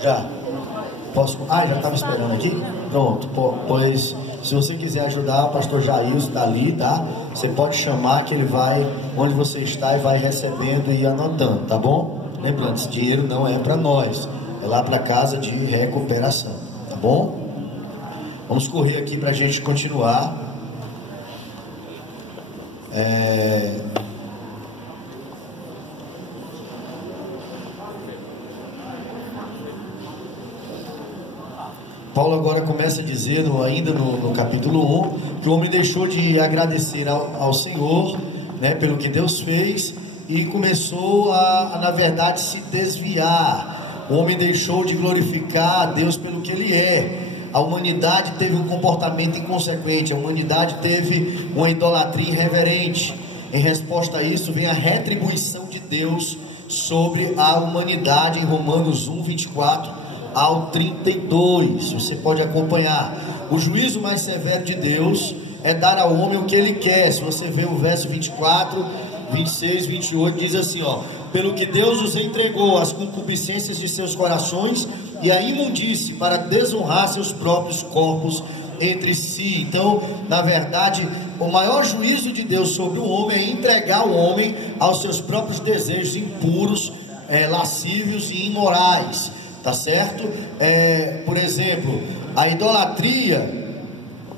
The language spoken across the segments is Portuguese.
Já posso? Já estava esperando aqui. Pronto, pois se você quiser ajudar, o pastor Jair está ali, tá? Você pode chamar que ele vai onde você está e vai recebendo e anotando, tá bom? Lembrando, esse dinheiro não é para nós, é lá para a casa de recuperação, tá bom? Vamos correr aqui para a gente continuar. Paulo agora começa dizendo, ainda no capítulo 1, que o homem deixou de agradecer ao Senhor, né, pelo que Deus fez, e começou na verdade, se desviar. O homem deixou de glorificar a Deus pelo que Ele é. A humanidade teve um comportamento inconsequente, a humanidade teve uma idolatria irreverente. Em resposta a isso, vem a retribuição de Deus sobre a humanidade, em Romanos 1, 24 ao 32, você pode acompanhar. O juízo mais severo de Deus é dar ao homem o que ele quer. Se você ver o verso 24, 26, 28, diz assim, pelo que Deus os entregou às concupiscências de seus corações e à imundície, para desonrar seus próprios corpos entre si. Então, na verdade, o maior juízo de Deus sobre o homem é entregar o homem aos seus próprios desejos impuros, lascívios e imorais. Tá certo? Por exemplo, a idolatria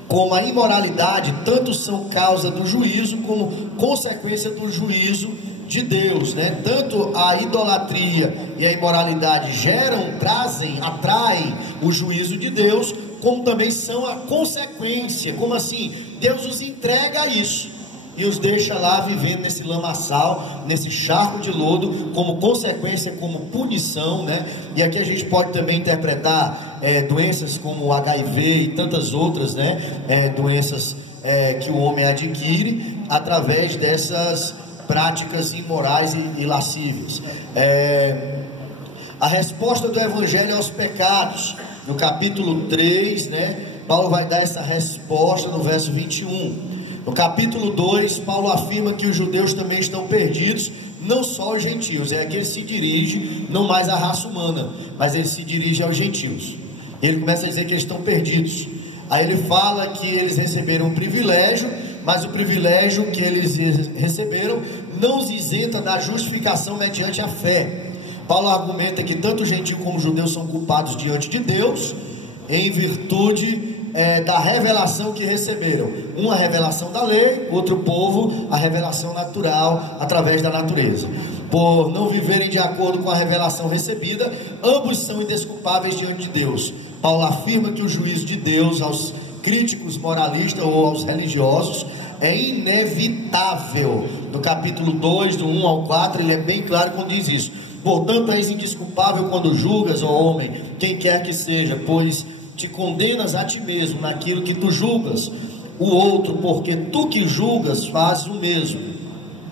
como a imoralidade tanto são causa do juízo como consequência do juízo de Deus, né? Tanto a idolatria e a imoralidade atraem o juízo de Deus, como também são a consequência. Como assim? Deus os entrega a isso e os deixa lá vivendo nesse lamaçal, nesse charco de lodo, como consequência, como punição, né? E aqui a gente pode também interpretar doenças como o HIV e tantas outras, né? Doenças que o homem adquire através dessas práticas imorais e lascívias. A resposta do Evangelho aos pecados, no capítulo 3, né? Paulo vai dar essa resposta no verso 21. No capítulo 2, Paulo afirma que os judeus também estão perdidos, não só os gentios. É que ele se dirige não mais à raça humana, mas ele se dirige aos gentios. Ele começa a dizer que eles estão perdidos. Aí ele fala que eles receberam um privilégio, mas o privilégio que eles receberam não os isenta da justificação mediante a fé. Paulo argumenta que tanto o gentio como os judeus são culpados diante de Deus, em virtude da revelação que receberam. Uma a revelação da lei, outro povo a revelação natural, através da natureza. Por não viverem de acordo com a revelação recebida, ambos são indesculpáveis diante de Deus. Paulo afirma que o juízo de Deus aos críticos moralistas ou aos religiosos é inevitável. No capítulo 2, do 1 ao 4, ele é bem claro quando diz isso. Portanto, és indesculpável quando julgas, ó homem, quem quer que seja, pois te condenas a ti mesmo naquilo que tu julgas o outro, porque tu que julgas fazes o mesmo.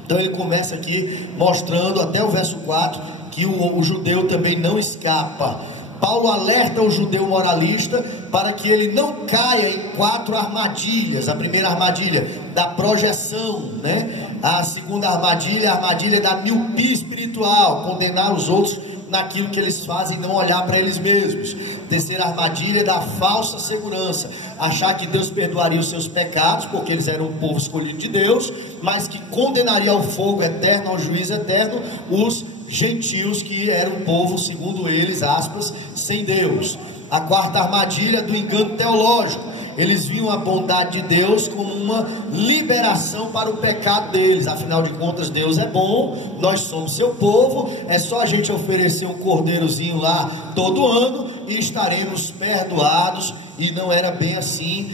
Então ele começa aqui mostrando até o verso 4 que o judeu também não escapa. Paulo alerta o judeu moralista para que ele não caia em 4 armadilhas. A primeira armadilha da projeção, né? A segunda armadilha, a armadilha da miopia espiritual, condenar os outros naquilo que eles fazem, não olhar para eles mesmos. Terceira armadilha da falsa segurança, achar que Deus perdoaria os seus pecados, porque eles eram um povo escolhido de Deus, mas que condenaria ao fogo eterno, ao juízo eterno, os gentios que eram um povo, segundo eles, aspas, sem Deus. A quarta armadilha do engano teológico. Eles viam a bondade de Deus como uma liberação para o pecado deles. Afinal de contas, Deus é bom, nós somos seu povo, é só a gente oferecer um cordeirozinho lá todo ano e estaremos perdoados. E não era bem assim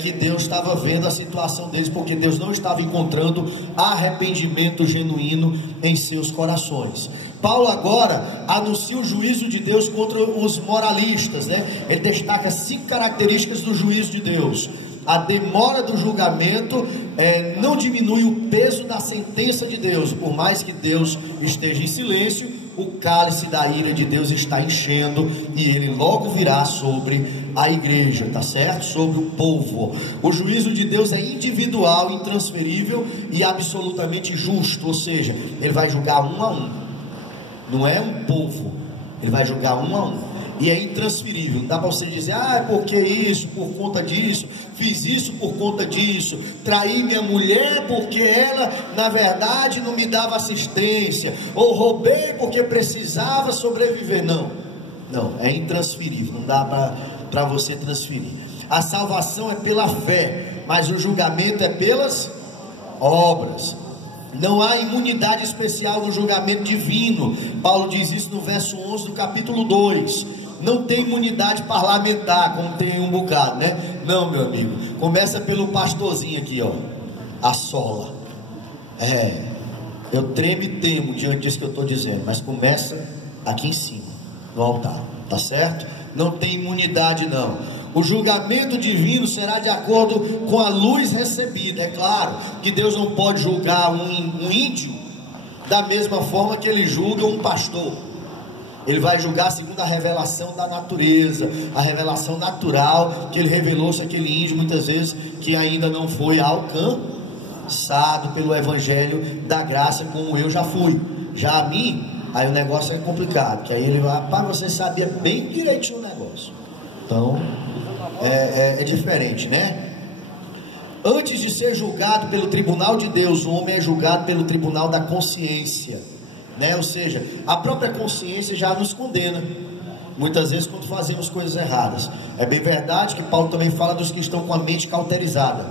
que Deus estava vendo a situação deles, porque Deus não estava encontrando arrependimento genuíno em seus corações. Paulo agora anuncia o juízo de Deus contra os moralistas, né? Ele destaca 5 características do juízo de Deus. A demora do julgamento não diminui o peso da sentença de Deus. Por mais que Deus esteja em silêncio, o cálice da ira de Deus está enchendo e ele logo virá sobre a igreja, tá certo? Sobre o povo. O juízo de Deus é individual, intransferível e absolutamente justo, ou seja, ele vai julgar um a um, não é um povo, ele vai julgar um a um. E é intransferível, não dá para você dizer, porque isso, por conta disso, fiz isso por conta disso, traí minha mulher porque ela, na verdade, não me dava assistência, ou roubei porque precisava sobreviver. Não, é intransferível, não dá para você transferir. A salvação é pela fé, mas o julgamento é pelas obras. Não há imunidade especial no julgamento divino. Paulo diz isso no verso 11 do capítulo 2. Não tem imunidade parlamentar, como tem um bocado, né? Não, meu amigo. Começa pelo pastorzinho aqui, ó. A sola. Eu tremo e temo diante disso que eu estou dizendo, mas começa aqui em cima, no altar, tá certo? Não tem imunidade, não. O julgamento divino será de acordo com a luz recebida. É claro que Deus não pode julgar um índio da mesma forma que ele julga um pastor. Ele vai julgar segundo a revelação da natureza, a revelação natural que ele revelou-se àquele índio, muitas vezes, que ainda não foi alcançado pelo evangelho da graça, como eu já fui. Já a mim, aí o negócio é complicado, que aí ele vai, você sabia bem direitinho o negócio. Então, é diferente, né? Antes de ser julgado pelo tribunal de Deus, o homem é julgado pelo tribunal da consciência, né? Ou seja, a própria consciência já nos condena, muitas vezes quando fazemos coisas erradas. É bem verdade que Paulo também fala dos que estão com a mente cauterizada.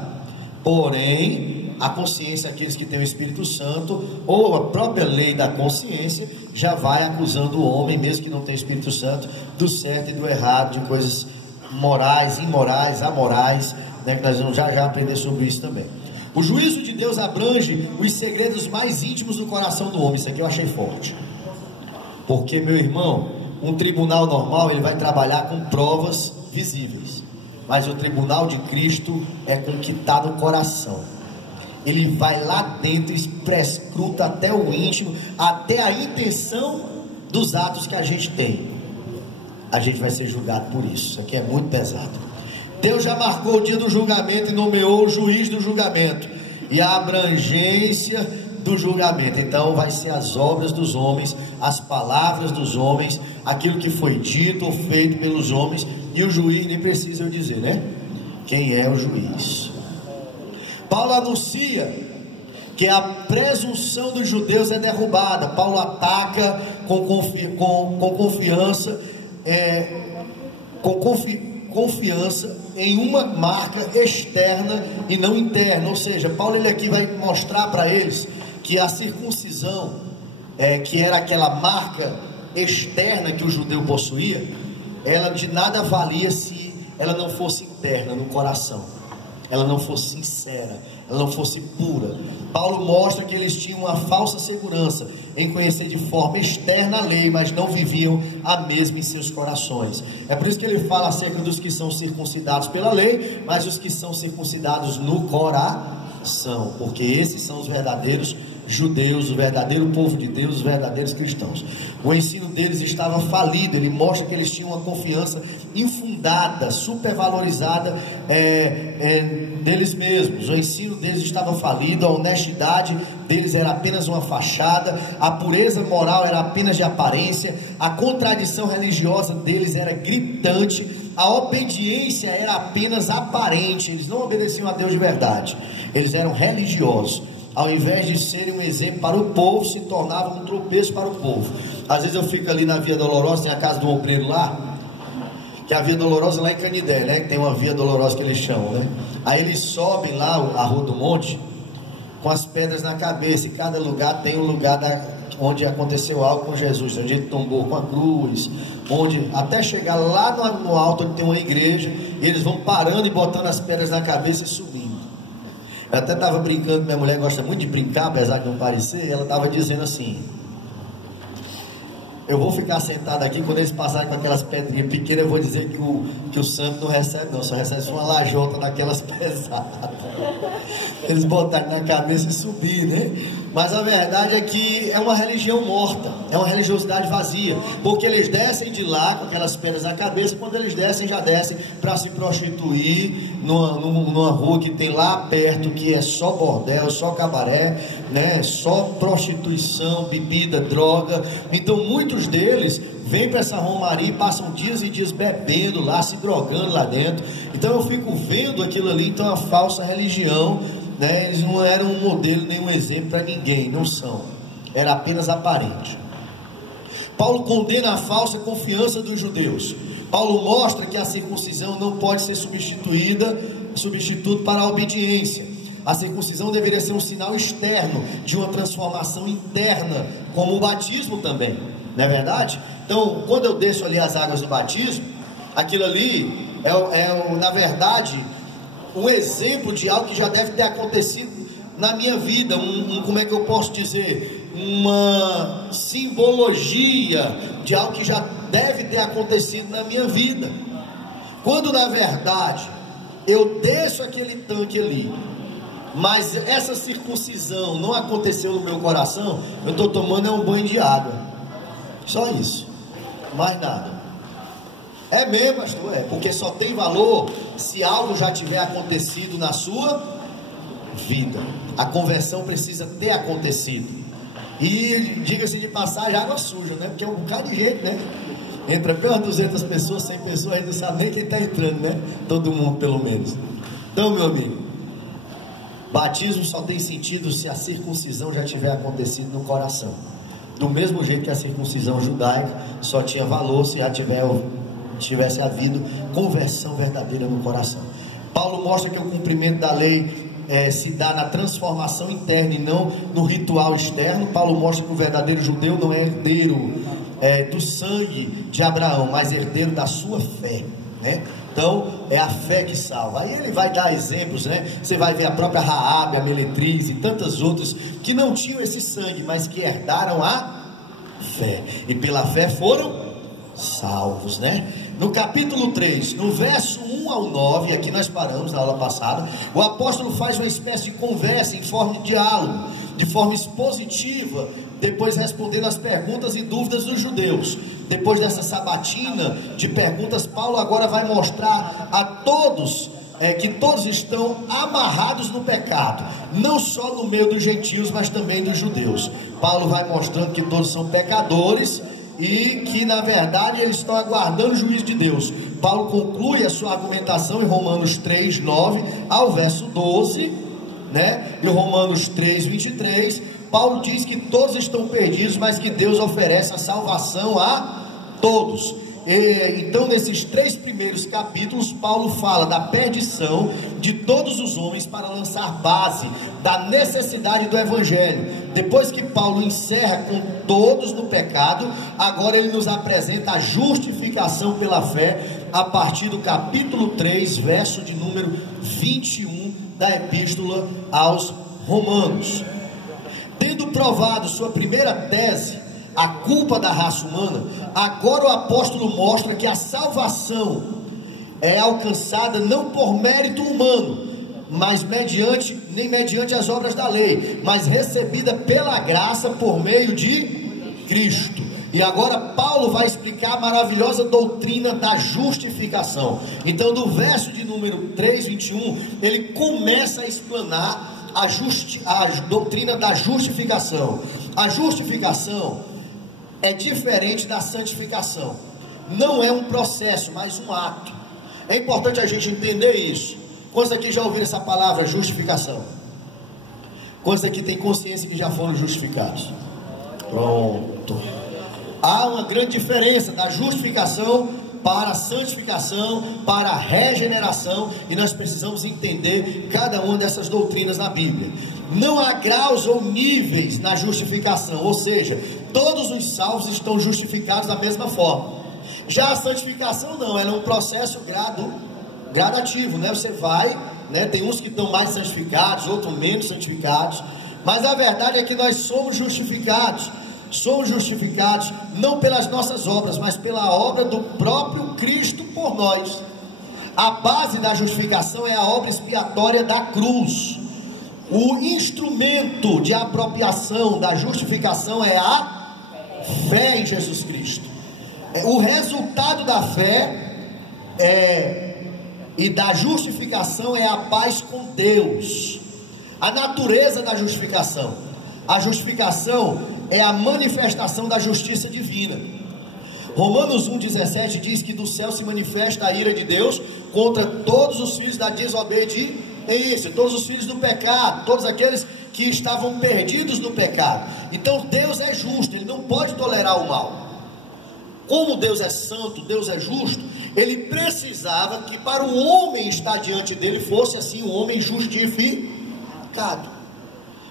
Porém, a consciência, aqueles que têm o Espírito Santo, ou a própria lei da consciência, já vai acusando o homem, mesmo que não tenha Espírito Santo, do certo e do errado, de coisas morais, imorais, amorais, né? Que nós vamos já aprender sobre isso também. O juízo de Deus abrange os segredos mais íntimos do coração do homem. Isso aqui eu achei forte. Porque, meu irmão, um tribunal normal, ele vai trabalhar com provas visíveis. Mas o tribunal de Cristo é com o que está no coração. Ele vai lá dentro e prescruta até o íntimo, até a intenção dos atos que a gente tem. A gente vai ser julgado por isso. Isso aqui é muito pesado. Deus já marcou o dia do julgamento e nomeou o juiz do julgamento e a abrangência do julgamento. Então vai ser as obras dos homens, as palavras dos homens, aquilo que foi dito ou feito pelos homens. E o juiz, nem precisa eu dizer, né? Quem é o juiz? Paulo anuncia que a presunção dos judeus é derrubada. Paulo ataca com confiança, confiança em uma marca externa e não interna. Ou seja, Paulo ele aqui vai mostrar para eles que a circuncisão, que era aquela marca externa que o judeu possuía, ela de nada valia se ela não fosse interna no coração, ela não fosse sincera, ela não fosse pura. Paulo mostra que eles tinham uma falsa segurança em conhecer de forma externa a lei, mas não viviam a mesma em seus corações. É por isso que ele fala acerca dos que são circuncidados pela lei, mas os que são circuncidados no coração, porque esses são os verdadeiros judeus, o verdadeiro povo de Deus, os verdadeiros cristãos. O ensino deles estava falido. Ele mostra que eles tinham uma confiança infundada, supervalorizada deles mesmos. O ensino deles estava falido, a honestidade deles era apenas uma fachada, a pureza moral era apenas de aparência, a contradição religiosa deles era gritante, a obediência era apenas aparente. Eles não obedeciam a Deus de verdade, eles eram religiosos. Ao invés de serem um exemplo para o povo, se tornavam um tropeço para o povo. Às vezes eu fico ali na Via Dolorosa, tem a casa do obreiro lá, que a Via Dolorosa lá em Canidé, né? Tem uma Via Dolorosa que eles chamam, né? Aí eles sobem lá a Rua do Monte com as pedras na cabeça, e cada lugar tem um lugar onde aconteceu algo com Jesus, onde ele tombou com a cruz, onde até chegar lá no alto onde tem uma igreja, e eles vão parando e botando as pedras na cabeça e subindo. Eu até estava brincando, minha mulher gosta muito de brincar, apesar de não parecer, ela estava dizendo assim: eu vou ficar sentado aqui, quando eles passarem com aquelas pedrinhas pequenas, eu vou dizer que o santo não recebe não, só recebe uma lajota daquelas pesadas. Eles botarem na cabeça e subir, né? Mas a verdade é que é uma religião morta, é uma religiosidade vazia, porque eles descem de lá com aquelas pedras na cabeça. Quando eles descem, já descem para se prostituir numa rua que tem lá perto, que é só bordel, só cabaré, né? Só prostituição, bebida, droga. Então muitos deles vêm para essa romaria e passam dias e dias bebendo lá, se drogando lá dentro. Então eu fico vendo aquilo ali. Então a falsa religião, né? Eles não eram um modelo nem um exemplo para ninguém, não são, era apenas aparente. Paulo condena a falsa confiança dos judeus. Paulo mostra que a circuncisão não pode ser substituto para a obediência. A circuncisão deveria ser um sinal externo de uma transformação interna, como o batismo também, não é verdade? Então, quando eu desço ali as águas do batismo, aquilo ali na verdade, um exemplo de algo que já deve ter acontecido na minha vida, como é que eu posso dizer? Uma simbologia de algo que já deve ter acontecido na minha vida. Quando na verdade eu desço aquele tanque ali, mas essa circuncisão não aconteceu no meu coração, eu estou tomando um banho de água, só isso, mais nada. É mesmo, pastor? É, porque só tem valor se algo já tiver acontecido na sua vida. A conversão precisa ter acontecido. E diga-se de passagem, água suja, né? Porque é um bocado de gente, né? Entra pelas 200 pessoas, 100 pessoas, a gente não sabe nem quem está entrando, né? Todo mundo, pelo menos. Então, meu amigo, batismo só tem sentido se a circuncisão já tiver acontecido no coração. Do mesmo jeito que a circuncisão judaica só tinha valor se já tivesse havido conversão verdadeira no coração. Paulo mostra que o cumprimento da lei se dá na transformação interna e não no ritual externo. Paulo mostra que o verdadeiro judeu não é herdeiro do sangue de Abraão, mas herdeiro da sua fé, né? Então é a fé que salva. Aí ele vai dar exemplos, né? Você vai ver a própria Raabe, a Meletriz e tantas outras que não tinham esse sangue, mas que herdaram a fé, e pela fé foram salvos, né? No capítulo 3, no verso 1 ao 9, aqui nós paramos na aula passada, o apóstolo faz uma espécie de conversa em forma de diálogo, de forma expositiva, depois respondendo as perguntas e dúvidas dos judeus. Depois dessa sabatina de perguntas, Paulo agora vai mostrar a todos que todos estão amarrados no pecado, não só no meio dos gentios, mas também dos judeus. Paulo vai mostrando que todos são pecadores e que na verdade eles estão aguardando o juízo de Deus. Paulo conclui a sua argumentação em Romanos 3, 9 ao verso 12, né? E Romanos 3, 23, Paulo diz que todos estão perdidos, mas que Deus oferece a salvação a todos. Então nesses 3 primeiros capítulos, Paulo fala da perdição de todos os homens para lançar base da necessidade do Evangelho. Depois que Paulo encerra com todos no pecado, agora ele nos apresenta a justificação pela fé, a partir do capítulo 3, verso de número 21 da epístola aos Romanos. Tendo provado sua primeira tese, a culpa da raça humana, agora o apóstolo mostra que a salvação é alcançada não por mérito humano, mas nem mediante as obras da lei, mas recebida pela graça por meio de Cristo. E agora Paulo vai explicar a maravilhosa doutrina da justificação. Então do verso de número 3, 21, ele começa a explanar a doutrina da justificação. A justificação é diferente da santificação. Não é um processo, mas um ato. É importante a gente entender isso. Quantos aqui já ouviram essa palavra justificação? Quantos aqui têm consciência que já foram justificados? Pronto. Há uma grande diferença da justificação para a santificação, para a regeneração, e nós precisamos entender cada uma dessas doutrinas na Bíblia. Não há graus ou níveis na justificação, ou seja, todos os salvos estão justificados da mesma forma. Já a santificação não, ela é um processo gradativo, né? Você vai, né? Tem uns que estão mais santificados, outros menos santificados, mas a verdade é que nós somos justificados não pelas nossas obras, mas pela obra do próprio Cristo por nós. A base da justificação é a obra expiatória da cruz. O instrumento de apropriação da justificação é a fé em Jesus Cristo. O resultado da fé e da justificação é a paz com Deus. A natureza da justificação: a justificação é a manifestação da justiça divina. Romanos 1,17 diz que do céu se manifesta a ira de Deus contra todos os filhos da desobediência, todos os filhos do pecado, todos aqueles que estavam perdidos no pecado. Então Deus é justo, Ele não pode tolerar o mal. Como Deus é santo, Deus é justo, Ele precisava que para o homem estar diante dele fosse assim um homem justificado.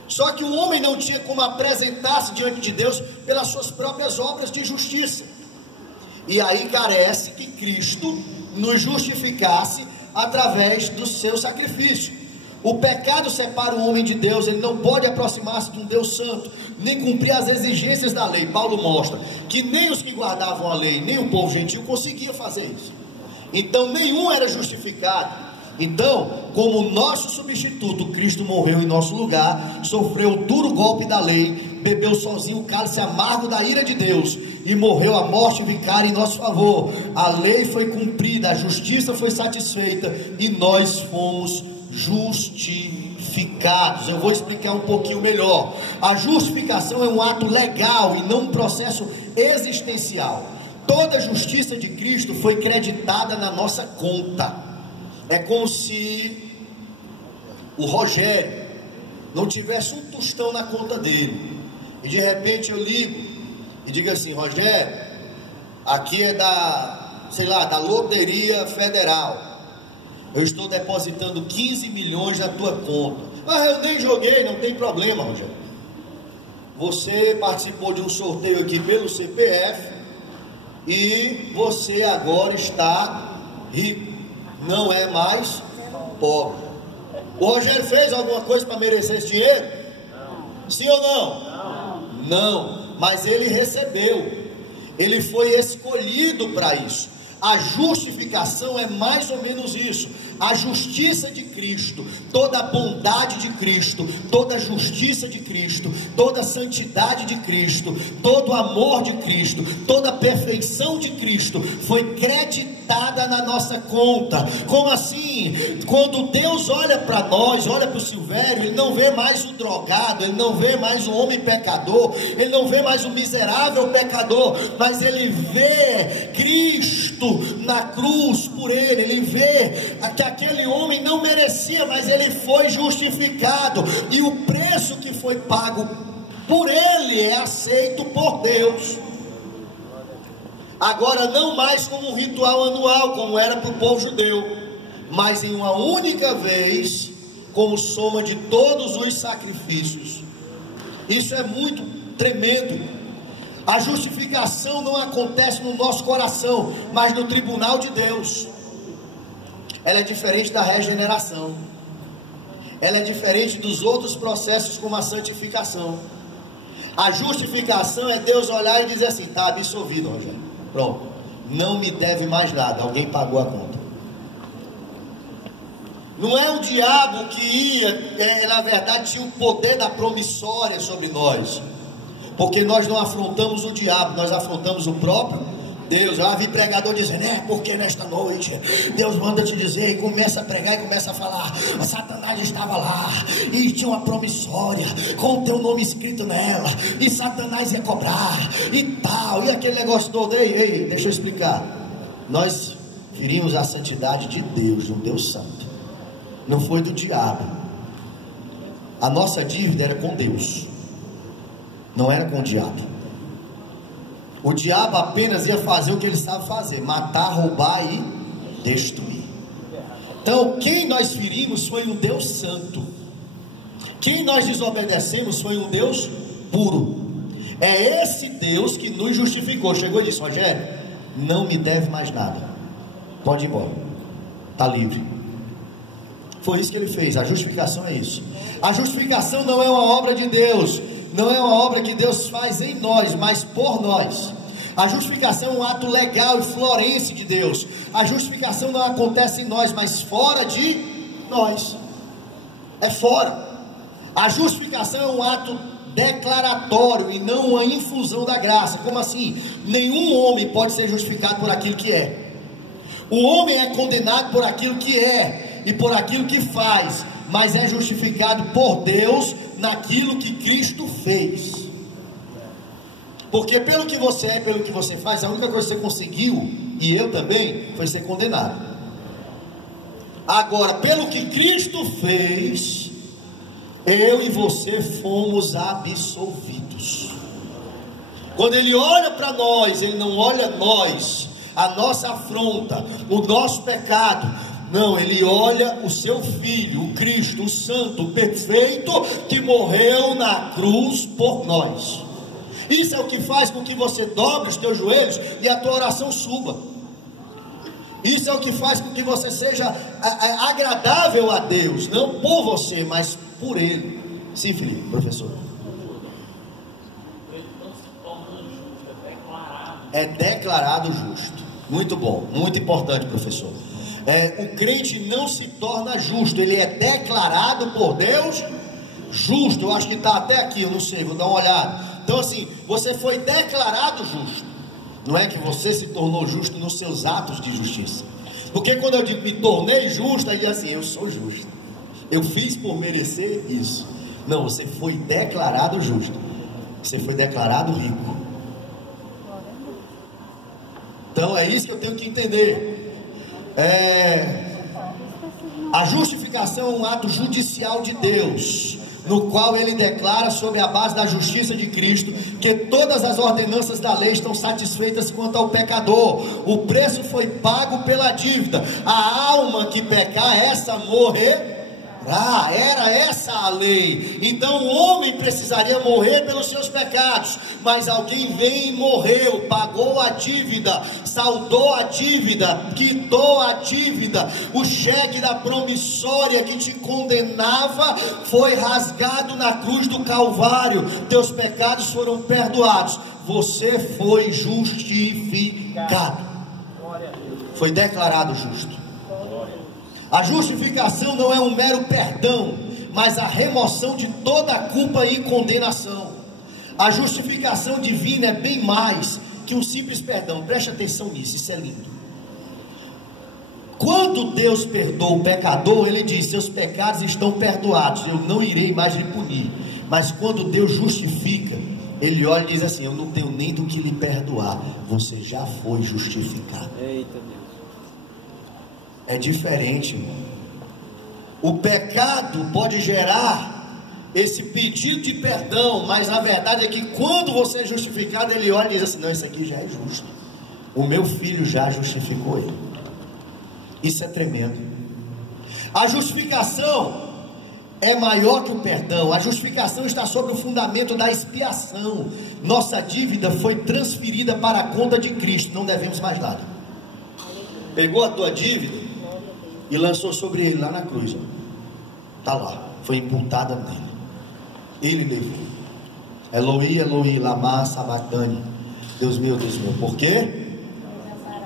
Só que o homem não tinha como apresentar-se diante de Deus pelas suas próprias obras de justiça. E aí carece que Cristo nos justificasse através do seu sacrifício. O pecado separa o homem de Deus, ele não pode aproximar-se de um Deus santo, nem cumprir as exigências da lei. Paulo mostra que nem os que guardavam a lei, nem o povo gentil conseguia fazer isso. Então nenhum era justificado. Então, como nosso substituto, Cristo morreu em nosso lugar, sofreu o duro golpe da lei, bebeu sozinho o cálice amargo da ira de Deus e morreu a morte vicária em nosso favor. A lei foi cumprida, a justiça foi satisfeita e nós fomos justificados. Eu vou explicar um pouquinho melhor. A justificação é um ato legal e não um processo existencial. Toda a justiça de Cristo foi creditada na nossa conta. É como se o Rogério não tivesse um tostão na conta dele e de repente eu ligo e digo assim: Rogério, aqui é da Loteria Federal, eu estou depositando 15 milhões na tua conta. Mas eu nem joguei, não tem problema, Rogério. Você participou de um sorteio aqui pelo CPF e você agora está rico, não é mais pobre. O Rogério fez alguma coisa para merecer esse dinheiro? Não. Sim ou não? Não, mas ele recebeu, ele foi escolhido para isso. A justificação é mais ou menos isso. A justiça de Cristo, toda a bondade de Cristo, toda a justiça de Cristo, toda a santidade de Cristo, todo o amor de Cristo, toda a perfeição de Cristo foi creditada na nossa conta. Como assim? Quando Deus olha para nós, olha para o Silvério, Ele não vê mais o drogado, Ele não vê mais o homem pecador, Ele não vê mais o miserável pecador, mas Ele vê Cristo na cruz por ele. Ele vê que aquele homem não merecia, mas ele foi justificado, e o preço que foi pago por ele é aceito por Deus. Agora não mais como um ritual anual, como era para o povo judeu, mas em uma única vez, como soma de todos os sacrifícios. Isso é muito tremendo. A justificação não acontece no nosso coração, mas no tribunal de Deus. Ela é diferente da regeneração. Ela é diferente dos outros processos, como a santificação. A justificação é Deus olhar e dizer assim: está absolvido, Rogério, pronto, não me deve mais nada, alguém pagou a conta. Não é o diabo que ia, na verdade tinha o poder da promissória sobre nós, porque nós não afrontamos o diabo, nós afrontamos o próprio Deus. Eu vi pregador dizendo: porque nesta noite Deus manda te dizer, e começa a pregar e começa a falar: Satanás estava lá e tinha uma promissória com o teu nome escrito nela, e Satanás ia cobrar e tal, e aquele negócio todo. Ei, deixa eu explicar. Nós ferimos a santidade de Deus, de um Deus santo, não foi do diabo. A nossa dívida era com Deus, não era com o diabo. O diabo apenas ia fazer o que ele sabe fazer: matar, roubar e destruir. Então quem nós ferimos foi um Deus santo, quem nós desobedecemos foi um Deus puro. É esse Deus que nos justificou. Chegou e disse: Rogério, não me deve mais nada, pode ir embora, está livre. Foi isso que ele fez. A justificação é isso. A justificação não é uma obra de Deus, não é uma obra que Deus faz em nós, mas por nós. A justificação é um ato legal e florense de Deus. A justificação não acontece em nós, mas fora de nós. É fora. A justificação é um ato declaratório e não uma infusão da graça. Como assim? Nenhum homem pode ser justificado por aquilo que é. O homem é condenado por aquilo que é e por aquilo que faz, mas é justificado por Deus naquilo que Cristo fez. Porque pelo que você é, pelo que você faz, a única coisa que você conseguiu, e eu também, foi ser condenado. Agora, pelo que Cristo fez, eu e você fomos absolvidos. Quando Ele olha para nós, Ele não olha nós, a nossa afronta, o nosso pecado. Não, Ele olha o seu Filho, o Cristo, o Santo, o perfeito, que morreu na cruz por nós. Isso é o que faz com que você dobre os teus joelhos e a tua oração suba. Isso é o que faz com que você seja agradável a Deus, não por você, mas por Ele. Sim, Felipe, professor. Ele não se torna justo, é declarado. É declarado justo. Muito bom, muito importante, professor. O crente não se torna justo, ele é declarado por Deus justo. Eu acho que está até aqui, eu não sei, vou dar uma olhada. Então assim, você foi declarado justo. Não é que você se tornou justo nos seus atos de justiça. Porque quando eu digo me tornei justo, aí assim, eu sou justo, eu fiz por merecer isso. Não, você foi declarado justo. Você foi declarado rico. Então é isso que eu tenho que entender. A justificação é um ato judicial de Deus, no qual Ele declara, sobre a base da justiça de Cristo, que todas as ordenanças da lei estão satisfeitas quanto ao pecador. O preço foi pago pela dívida. A alma que pecar, essa morrerá. Era essa a lei. Então o homem precisaria morrer pelos seus pecados, mas alguém veio e morreu, pagou a dívida, saldou a dívida, quitou a dívida. O cheque da promissória que te condenava foi rasgado na cruz do Calvário. Teus pecados foram perdoados. Você foi justificado. Foi declarado justo. A justificação não é um mero perdão, mas a remoção de toda a culpa e condenação. A justificação divina é bem mais que um simples perdão. Preste atenção nisso, isso é lindo. Quando Deus perdoa o pecador, Ele diz: seus pecados estão perdoados, eu não irei mais lhe punir. Mas quando Deus justifica, Ele olha e diz assim: eu não tenho nem do que lhe perdoar, você já foi justificado. Eita Deus. É diferente, irmão. O pecado pode gerar esse pedido de perdão, mas a verdade é que quando você é justificado, Ele olha e diz assim: não, isso aqui já é justo, o meu filho já justificou ele. Isso é tremendo. A justificação é maior que o perdão. A justificação está sobre o fundamento da expiação. Nossa dívida foi transferida para a conta de Cristo, não devemos mais nada. Pegou a tua dívida e lançou sobre Ele lá na cruz. Está lá, foi imputada nele. Ele levou. Eloi, Eloi, lama sabachthani. Deus meu, por quê?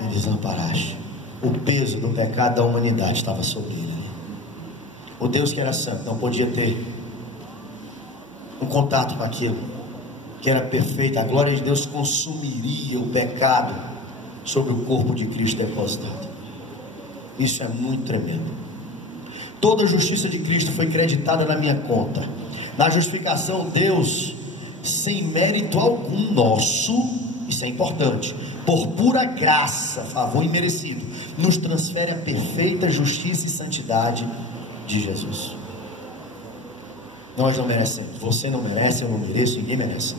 Me desamparaste. O peso do pecado da humanidade estava sobre Ele. O Deus que era santo não podia ter um contato com aquilo que era perfeito. A glória de Deus consumiria o pecado sobre o corpo de Cristo depositado. Isso é muito tremendo. Toda a justiça de Cristo foi creditada na minha conta. Na justificação, Deus, sem mérito algum nosso, isso é importante, por pura graça, favor imerecido, nos transfere a perfeita justiça e santidade de Jesus. Nós não merecemos. Você não merece, eu não mereço, ninguém merece.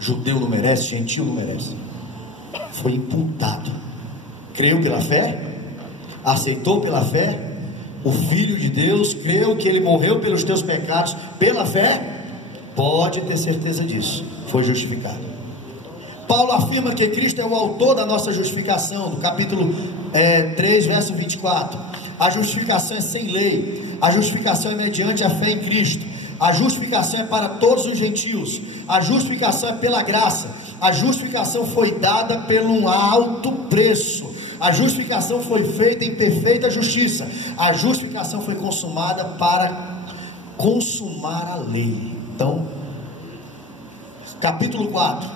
Judeu não merece, gentil não merece. Foi imputado. Creu pela fé? Aceitou pela fé? O Filho de Deus, creu que Ele morreu pelos teus pecados pela fé? Pode ter certeza disso. Foi justificado. Paulo afirma que Cristo é o autor da nossa justificação, no capítulo 3, verso 24. A justificação é sem lei. A justificação é mediante a fé em Cristo. A justificação é para todos os gentios. A justificação é pela graça. A justificação foi dada por um alto preço. A justificação foi feita em perfeita justiça. A justificação foi consumada para consumar a lei. Então, capítulo 4,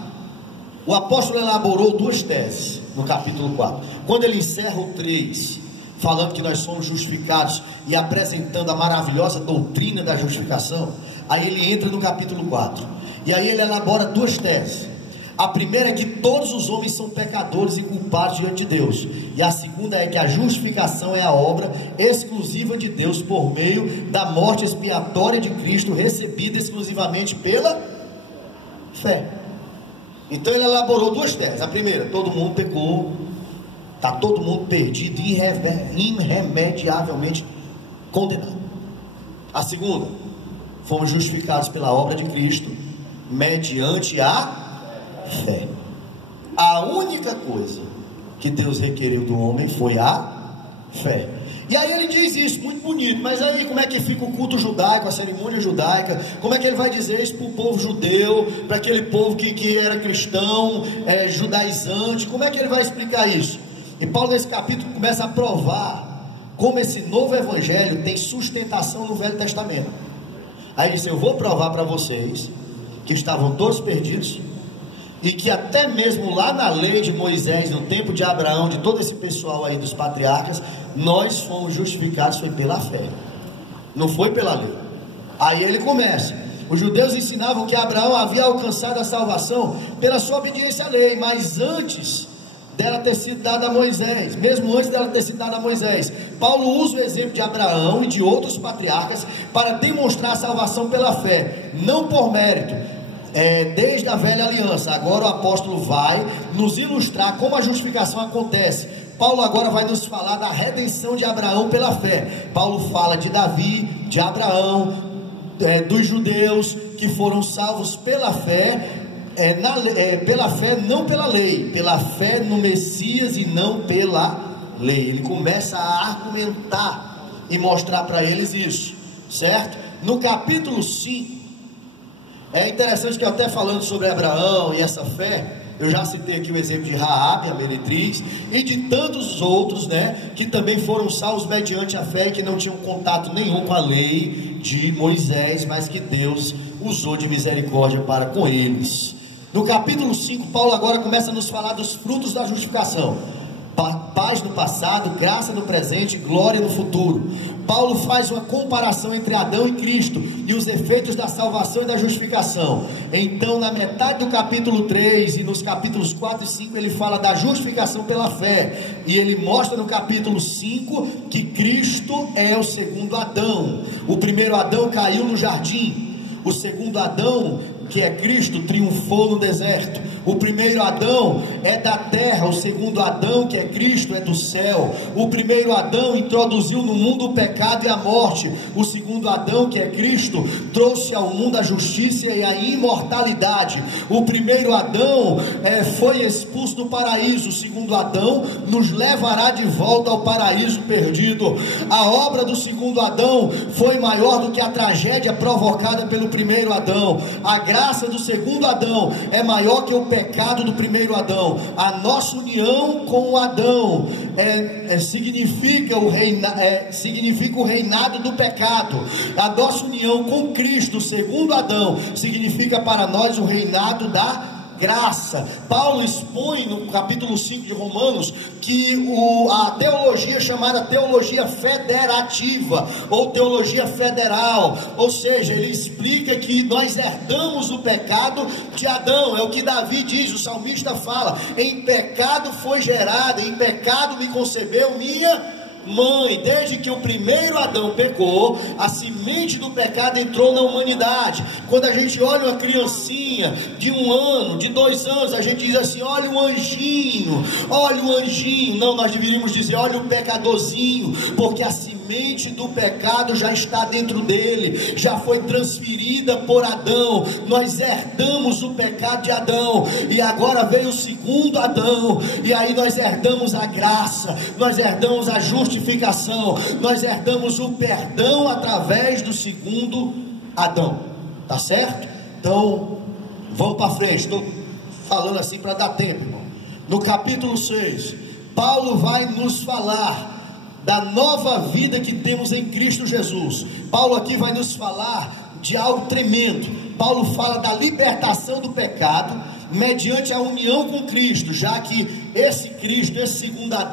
o apóstolo elaborou duas teses no capítulo 4. Quando ele encerra o 3, falando que nós somos justificados e apresentando a maravilhosa doutrina da justificação, aí ele entra no capítulo 4, e aí ele elabora duas teses. A primeira é que todos os homens são pecadores e culpados diante de Deus, e a segunda é que a justificação é a obra exclusiva de Deus por meio da morte expiatória de Cristo, recebida exclusivamente pela fé. Então ele elaborou duas teses. A primeira, todo mundo pecou, está todo mundo perdido, irremediavelmente condenado. A segunda, fomos justificados pela obra de Cristo mediante a fé. A única coisa que Deus requeriu do homem foi a fé. E aí ele diz isso, muito bonito, mas aí como é que fica o culto judaico, a cerimônia judaica? Como é que ele vai dizer isso para o povo judeu, para aquele povo que era cristão, judaizante? Como é que ele vai explicar isso? E Paulo nesse capítulo começa a provar como esse novo evangelho tem sustentação no Velho Testamento. Aí ele diz, eu vou provar para vocês que estavam todos perdidos, e que até mesmo lá na lei de Moisés, no tempo de Abraão, de todo esse pessoal aí dos patriarcas, nós fomos justificados, foi pela fé, não foi pela lei. Aí ele começa, os judeus ensinavam que Abraão havia alcançado a salvação pela sua obediência à lei, mas antes dela ter sido dada a Moisés, mesmo antes dela ter sido dada a Moisés. Paulo usa o exemplo de Abraão e de outros patriarcas para demonstrar a salvação pela fé, não por mérito. Desde a velha aliança. Agora o apóstolo vai nos ilustrar como a justificação acontece. Paulo agora vai nos falar da redenção de Abraão pela fé. Paulo fala de Davi, de Abraão, dos judeus que foram salvos pela fé, pela fé, não pela lei, pela fé no Messias e não pela lei. Ele começa a argumentar e mostrar para eles isso, certo? No capítulo 5, é interessante que eu até falando sobre Abraão e essa fé, eu já citei aqui o exemplo de Raabe, a meretriz, e de tantos outros, né, que também foram salvos mediante a fé e que não tinham contato nenhum com a lei de Moisés, mas que Deus usou de misericórdia para com eles. No capítulo 5, Paulo agora começa a nos falar dos frutos da justificação: paz no passado, graça no presente, glória no futuro. Paulo faz uma comparação entre Adão e Cristo e os efeitos da salvação e da justificação. Então, na metade do capítulo 3 e nos capítulos 4 e 5, ele fala da justificação pela fé. E ele mostra no capítulo 5 que Cristo é o segundo Adão. O primeiro Adão caiu no jardim. O segundo Adão, que é Cristo, triunfou no deserto. O primeiro Adão é da terra, o segundo Adão, que é Cristo, é do céu. O primeiro Adão introduziu no mundo o pecado e a morte. O segundo Adão, que é Cristo, trouxe ao mundo a justiça e a imortalidade. O primeiro Adão foi expulso do paraíso. O segundo Adão nos levará de volta ao paraíso perdido. A obra do segundo Adão foi maior do que a tragédia provocada pelo primeiro Adão. A graça do segundo Adão é maior que o pecado do primeiro Adão. A nossa união com o Adão significa o reinado do pecado. A nossa união com Cristo, o segundo Adão, significa para nós o reinado da graça. Paulo expõe no capítulo 5 de Romanos que a teologia chamada teologia federativa ou teologia federal, ou seja, ele explica que nós herdamos o pecado de Adão. É o que Davi diz, o salmista fala: em pecado foi gerada, em pecado me concebeu minha mãe. Desde que o primeiro Adão pecou, a semente do pecado entrou na humanidade. Quando a gente olha uma criancinha de 1 ano, de 2 anos, a gente diz assim: olha o anjinho, olha o anjinho. Não, nós deveríamos dizer: olha o pecadorzinho, porque a semente do pecado já está dentro dele, já foi transferida por Adão. Nós herdamos o pecado de Adão, e agora veio o segundo Adão, e aí nós herdamos a graça, nós herdamos a justificação, nós herdamos o perdão através do segundo Adão, tá certo? Então, vamos para frente, estou falando assim para dar tempo, irmão. No capítulo 6, Paulo vai nos falar da nova vida que temos em Cristo Jesus. Paulo aqui vai nos falar de algo tremendo. Paulo fala da libertação do pecado mediante a união com Cristo, já que esse Cristo, esse segundo Adão,